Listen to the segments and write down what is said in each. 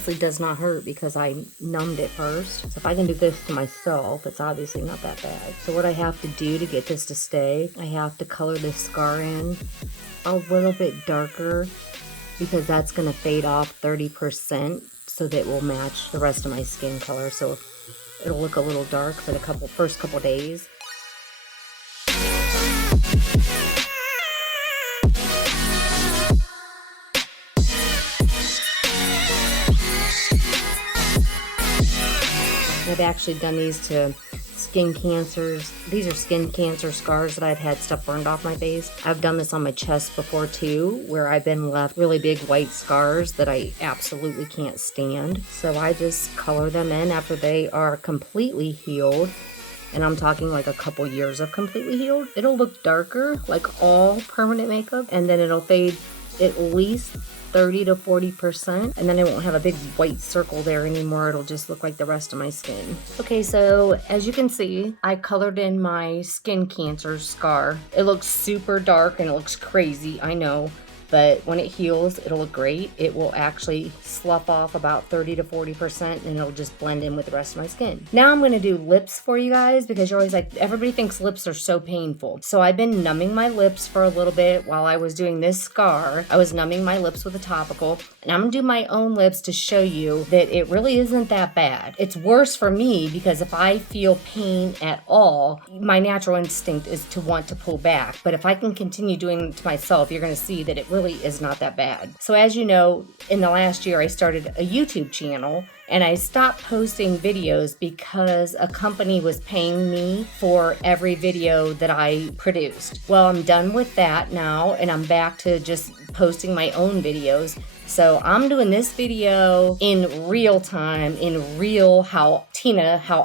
honestly does not hurt because I numbed it first. So if I can do this to myself, it's obviously not that bad. So what I have to do to get this to stay, I have to color this scar in a little bit darker because that's gonna fade off 30% so that it will match the rest of my skin color. So it'll look a little dark for the first couple days. I've actually done these to skin cancers. These are skin cancer scars that I've had stuff burned off my face. I've done this on my chest before too, where I've been left really big white scars that I absolutely can't stand. So I just color them in after they are completely healed. And I'm talking like a couple years of completely healed. It'll look darker, like all permanent makeup, and then it'll fade at least 30 to 40%, and then I won't have a big white circle there anymore. It'll just look like the rest of my skin. Okay, so as you can see, I colored in my skin cancer scar. It looks super dark and it looks crazy, I know. But when it heals, it'll look great. It will actually slough off about 30 to 40% and it'll just blend in with the rest of my skin. Now I'm gonna do lips for you guys because you're always like, everybody thinks lips are so painful. So I've been numbing my lips for a little bit while I was doing this scar. I was numbing my lips with a topical, and I'm gonna do my own lips to show you that it really isn't that bad. It's worse for me because if I feel pain at all, my natural instinct is to want to pull back. But if I can continue doing it to myself, you're gonna see that it really is not that bad. So as you know, in the last year I started a YouTube channel and I stopped posting videos because a company was paying me for every video that I produced. Well, I'm done with that now and I'm back to just posting my own videos. So I'm doing this video in real time, in real how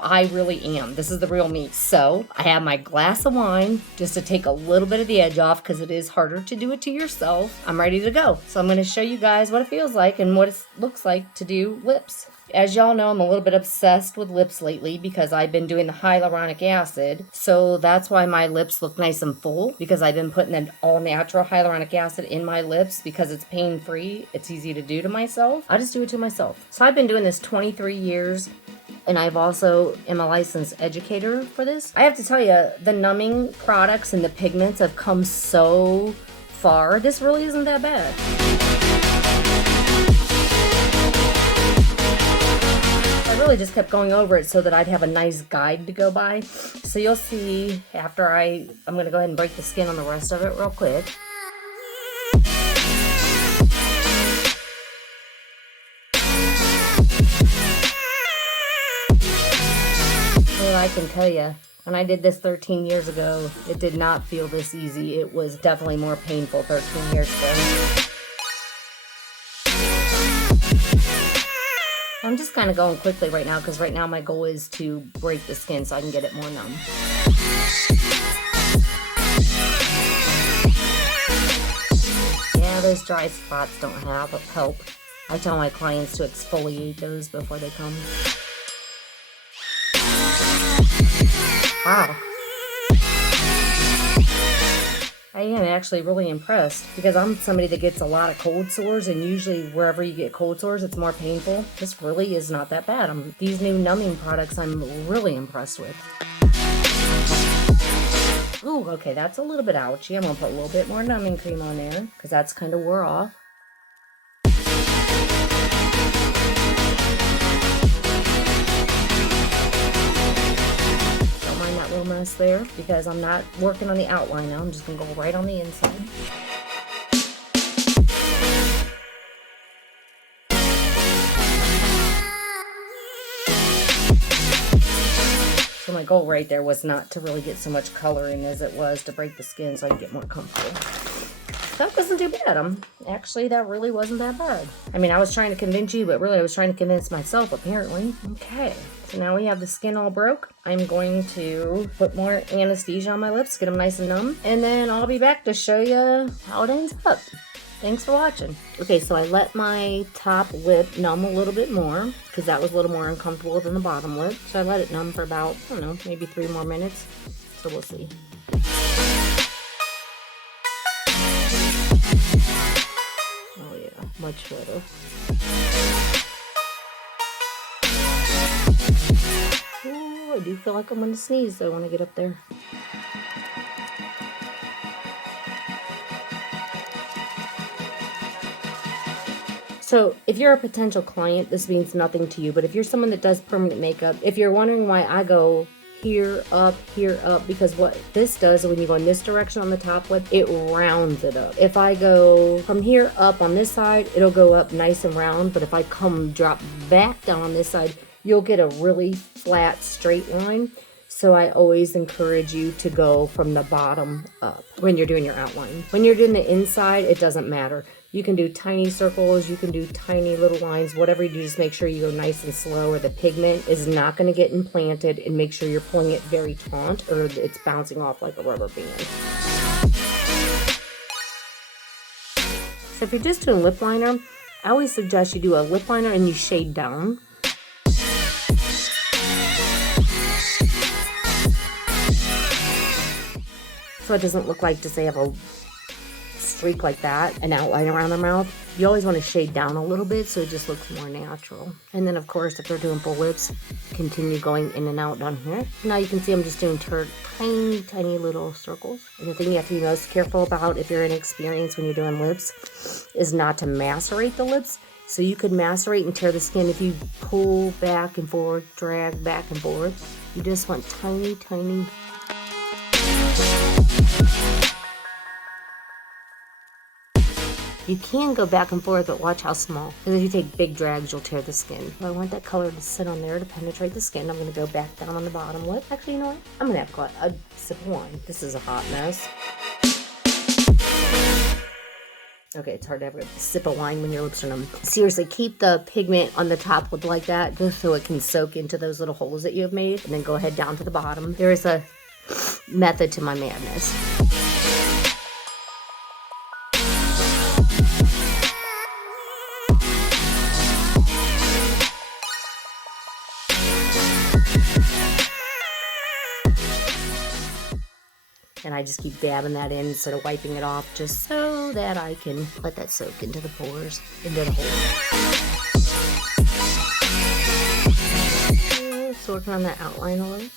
I really am. This is the real me. So I have my glass of wine just to take a little bit of the edge off because it is harder to do it to yourself. I'm ready to go. So I'm going to show you guys what it feels like and what it looks like to do lips. As y'all know, I'm a little bit obsessed with lips lately because I've been doing the hyaluronic acid. So that's why my lips look nice and full, because I've been putting an all-natural hyaluronic acid in my lips because it's pain-free. It's easy to do to myself. I just do it to myself. So I've been doing this 23 years. And I've also am a licensed educator for this. I have to tell you, the numbing products and the pigments have come so far. This really isn't that bad. I really just kept going over it so that I'd have a nice guide to go by. So you'll see after I'm going to go ahead and break the skin on the rest of it real quick. Well, I can tell you, when I did this 13 years ago, it did not feel this easy. It was definitely more painful 13 years ago. I'm just kind of going quickly right now because right now my goal is to break the skin so I can get it more numb. Yeah, those dry spots don't help. I tell my clients to exfoliate those before they come. Wow. I am actually really impressed because I'm somebody that gets a lot of cold sores, and usually wherever you get cold sores, it's more painful. This really is not that bad. These new numbing products I'm really impressed with. Ooh, okay, that's a little bit ouchy. I'm gonna put a little bit more numbing cream on there because that's kind of wore off. Little mess there because I'm not working on the outline now. I'm just gonna go right on the inside. So my goal right there was not to really get so much color in as it was to break the skin so I could get more comfortable. That wasn't too bad. Actually, that really wasn't that bad. I mean, I was trying to convince you, but really I was trying to convince myself, apparently. Okay, so now we have the skin all broke. I'm going to put more anesthesia on my lips, get them nice and numb, and then I'll be back to show you how it ends up. Thanks for watching. Okay, so I let my top lip numb a little bit more because that was a little more uncomfortable than the bottom lip. So I let it numb for about, I don't know, maybe 3 more minutes. So we'll see. Much better. I do feel like I'm going to sneeze, so I want to get up there. So if you're a potential client, this means nothing to you. But if you're someone that does permanent makeup, if you're wondering why I go here up, because what this does when you go in this direction on the top lip, it rounds it up. If I go from here up on this side, it'll go up nice and round. But if I drop back down on this side, you'll get a really flat, straight line. So I always encourage you to go from the bottom up when you're doing your outline. When you're doing the inside, it doesn't matter. You can do tiny circles, you can do tiny little lines, whatever you do, just make sure you go nice and slow or the pigment is not going to get implanted, and make sure you're pulling it very taut or it's bouncing off like a rubber band. So if you're just doing lip liner, I always suggest you do a lip liner and you shade down. So it doesn't look like just they have a streak like that, an outline around their mouth. You always want to shade down a little bit so it just looks more natural. And then of course, if they're doing full lips, continue going in and out down here. Now you can see I'm just doing tiny little circles. And the thing you have to be most careful about if you're inexperienced when you're doing lips is not to macerate the lips. So you could macerate and tear the skin if you pull back and forth, drag back and forth. You just want tiny. You can go back and forth, but watch how small. Because if you take big drags, you'll tear the skin. So I want that color to sit on there to penetrate the skin. I'm going to go back down on the bottom lip. Actually, you know what? I'm going to have a sip of wine. This is a hot mess. Okay, it's hard to have a sip of wine when your lips are numb. Seriously, keep the pigment on the top lip like that, just so it can soak into those little holes that you have made. And then go ahead down to the bottom. There is a method to my madness. And I just keep dabbing that in instead of wiping it off, just so that I can let that soak into the pores, into the holes. Just working on that outline a little.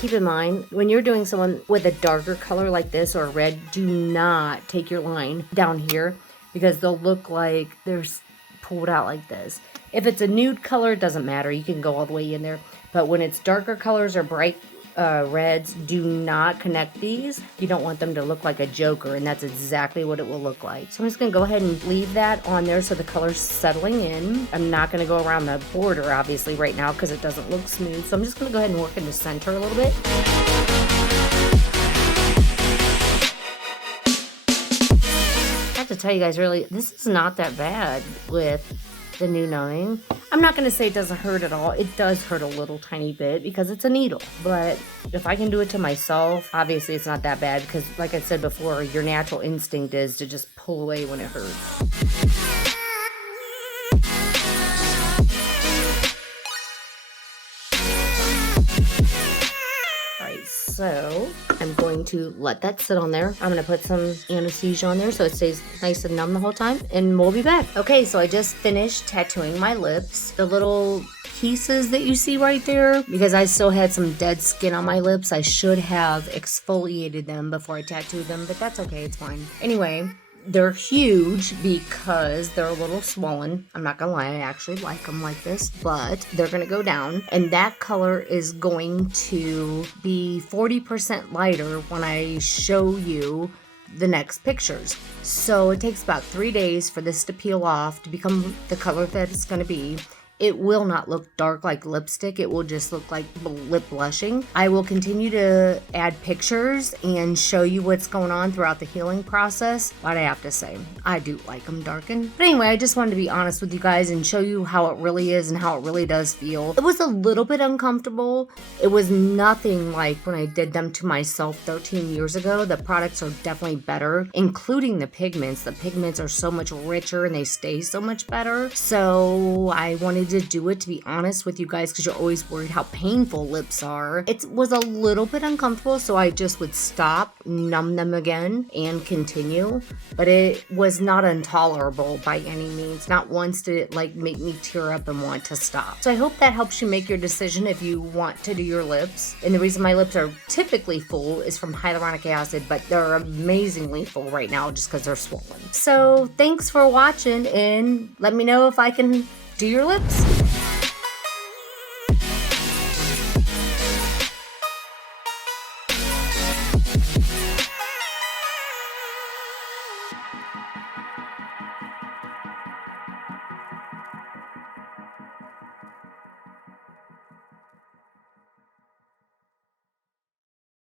Keep in mind, when you're doing someone with a darker color like this or red, do not take your line down here, because they'll look like they're pulled out like this. If it's a nude color, it doesn't matter. You can go all the way in there. But when it's darker colors or bright reds, do not connect these. You don't want them to look like a joker, and that's exactly what it will look like. So I'm just going to go ahead and leave that on there so the color's settling in. I'm not going to go around the border, obviously, right now because it doesn't look smooth. So I'm just going to go ahead and work in the center a little bit. I have to tell you guys, really, this is not that bad with the new knowing. I'm not going to say it doesn't hurt at all. It does hurt a little tiny bit because it's a needle. But if I can do it to myself, obviously it's not that bad because, like I said before, your natural instinct is to just pull away when it hurts. So I'm going to let that sit on there. I'm going to put some anesthesia on there so it stays nice and numb the whole time, and we'll be back. Okay, so I just finished tattooing my lips. The little pieces that you see right there, because I still had some dead skin on my lips, I should have exfoliated them before I tattooed them, but that's okay, it's fine. Anyway, they're huge because they're a little swollen. I'm not gonna lie, I actually like them like this, but they're gonna go down. And that color is going to be 40% lighter when I show you the next pictures. So it takes about 3 days for this to peel off to become the color that it's gonna be. It will not look dark like lipstick. It will just look like lip blushing. I will continue to add pictures and show you what's going on throughout the healing process. But I have to say, I do like them darkened. But anyway, I just wanted to be honest with you guys and show you how it really is and how it really does feel. It was a little bit uncomfortable. It was nothing like when I did them to myself 13 years ago. The products are definitely better, including the pigments. The pigments are so much richer and they stay so much better. So I wanted to do it, to be honest with you guys, because you're always worried how painful lips are. It was a little bit uncomfortable, so I just would stop, numb them again, and continue. But it was not intolerable by any means. Not once did it like make me tear up and want to stop. So I hope that helps you make your decision if you want to do your lips. And the reason my lips are typically full is from hyaluronic acid, but they're amazingly full right now just because they're swollen. So thanks for watching, and let me know if I can do your lips.